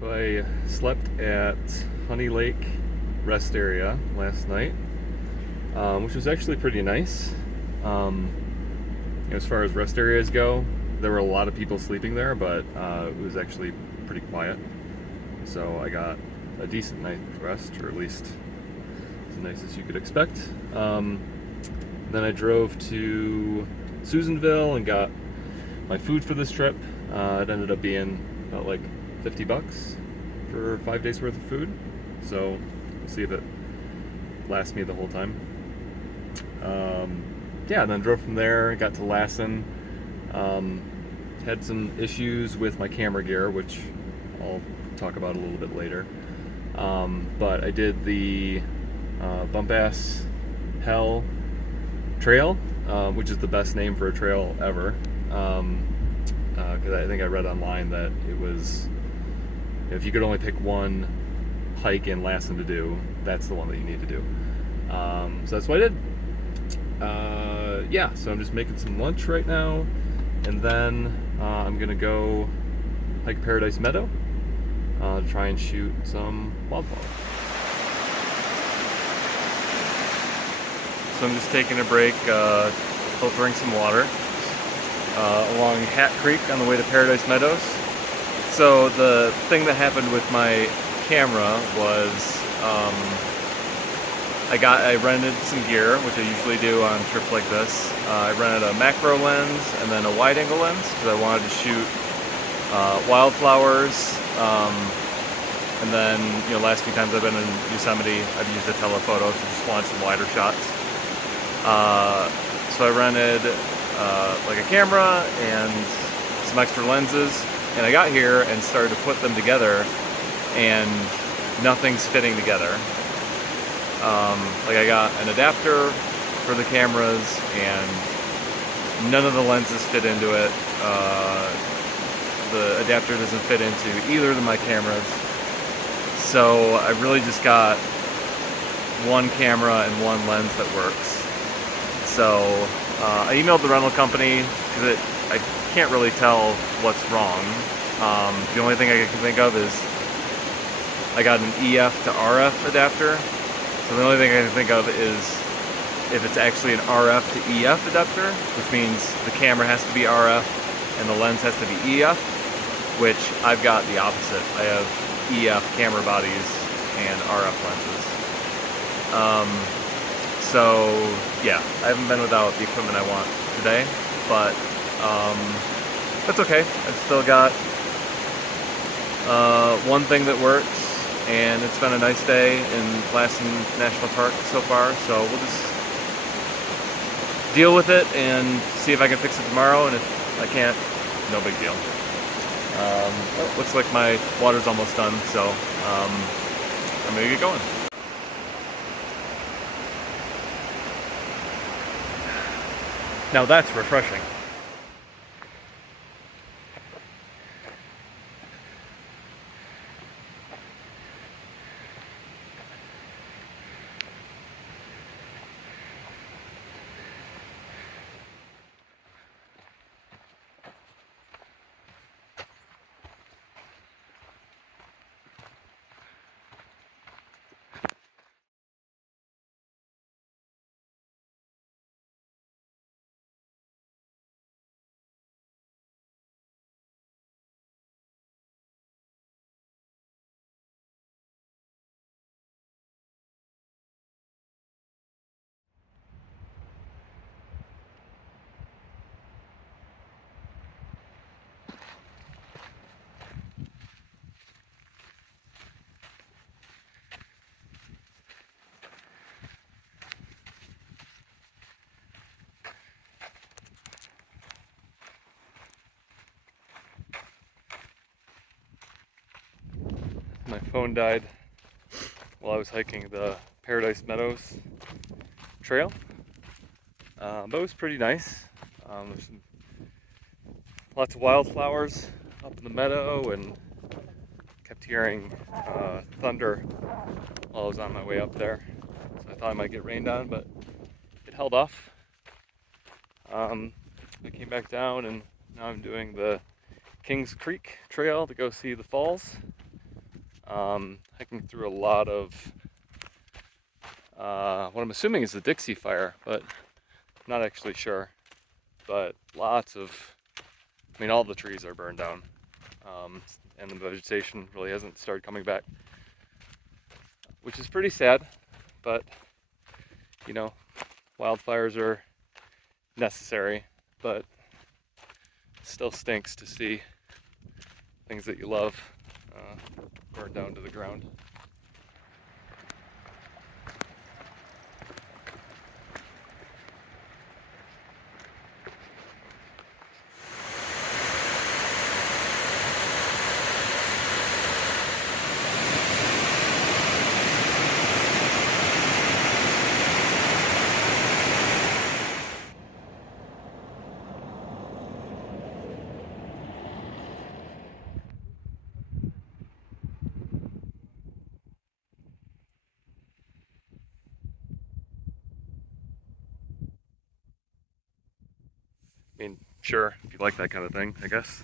So I slept at Honey Lake Rest Area last night, which was actually pretty nice. Um, as far as rest areas go, there were a lot of people sleeping there, but it was actually pretty quiet. So I got a decent night's rest, or at least as nice as you could expect. Then I drove to Susanville and got my food for this trip. It ended up being about like $50 for 5 days worth of food. So we'll see if it lasts me the whole time. Yeah, and then drove from there, got to Lassen. Um, had some issues with my camera gear, which I'll talk about a little bit later. But I did the Bumpass Hell Trail, which is the best name for a trail ever. Because I think I read online that it was, if you could only pick one hike in Lassen to do, that's the one that you need to do. So that's what I did. Yeah, so I'm just making some lunch right now, and then I'm gonna go hike Paradise Meadow to try and shoot some wildflowers. So I'm just taking a break, filtering some water along Hat Creek on the way to Paradise Meadows. So the thing that happened with my camera was I rented some gear, which I usually do on trips like this. I rented a macro lens and then a wide angle lens because I wanted to shoot wildflowers. And then, last few times I've been in Yosemite, I've used a telephoto, so just wanted some wider shots. So I rented like a camera and some extra lenses, and I got here and started to put them together, and nothing's fitting together. Like I got an adapter for the cameras, and none of the lenses fit into it. The adapter doesn't fit into either of my cameras. So I really just got one camera and one lens that works. So I emailed the rental company because I can't really tell what's wrong. The only thing I can think of is I got an EF to RF adapter. So the only thing I can think of is if it's actually an RF to EF adapter, which means the camera has to be RF and the lens has to be EF, which I've got the opposite. I have EF camera bodies and RF lenses. So yeah, I haven't been without the equipment I want today, but that's okay. I've still got one thing that works, and it's been a nice day in Lassen National Park so far, so we'll just deal with it and see if I can fix it tomorrow, and if I can't, no big deal. Looks like my water's almost done, so I'm gonna get going. Now that's refreshing. My phone died while I was hiking the Paradise Meadows trail, but it was pretty nice. There's lots of wildflowers up in the meadow, and kept hearing thunder while I was on my way up there. So I thought I might get rained on, but it held off. I came back down, and now I'm doing the Kings Creek Trail to go see the falls. hiking through a lot of what I'm assuming is the Dixie Fire, but I'm not actually sure. But lots of, I mean, all the trees are burned down, and the vegetation really hasn't started coming back, which is pretty sad. But you know, wildfires are necessary, but it still stinks to see things that you love burn down to the ground. I mean, sure, if you like that kind of thing, I guess.